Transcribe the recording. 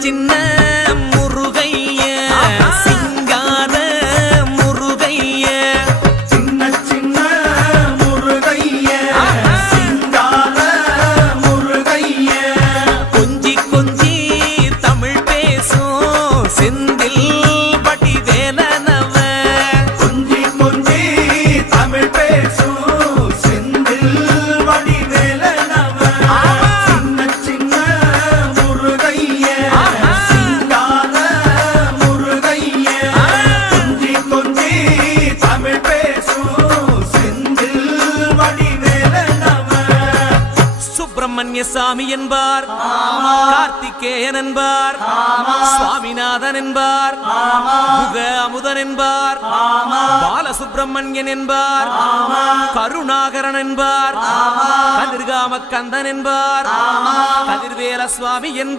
சின்ன முருகைய சிங்கார முருகைய சின்ன சின்ன முருகைய சிங்கார முருகைய கொஞ்சி கொஞ்சி தமிழ் பேசும் செந்தில் பட்டி வேலனவ கொஞ்சி கொஞ்சி தமிழ் பேசும் செந்தில் வடி வேலனவ சின்ன சின்ன முருகைய சிங்கார முருகைய கொஞ்சி கொஞ்சி தமிழ் பேசும் செந்தில் வடி வேலனவ சுப்பிரமணிய சாமி என்பார் கார்த்திகேயன் என்பார் சுவாமிநாதன் என்பார் முக அமுதன் என்பார் பாலசுப்பிரமணியன் என்பார் கருணாகரன் என்பார் கதிர்காம கந்தன் என்பார் கதிர்வேல சுவாமி என்பார்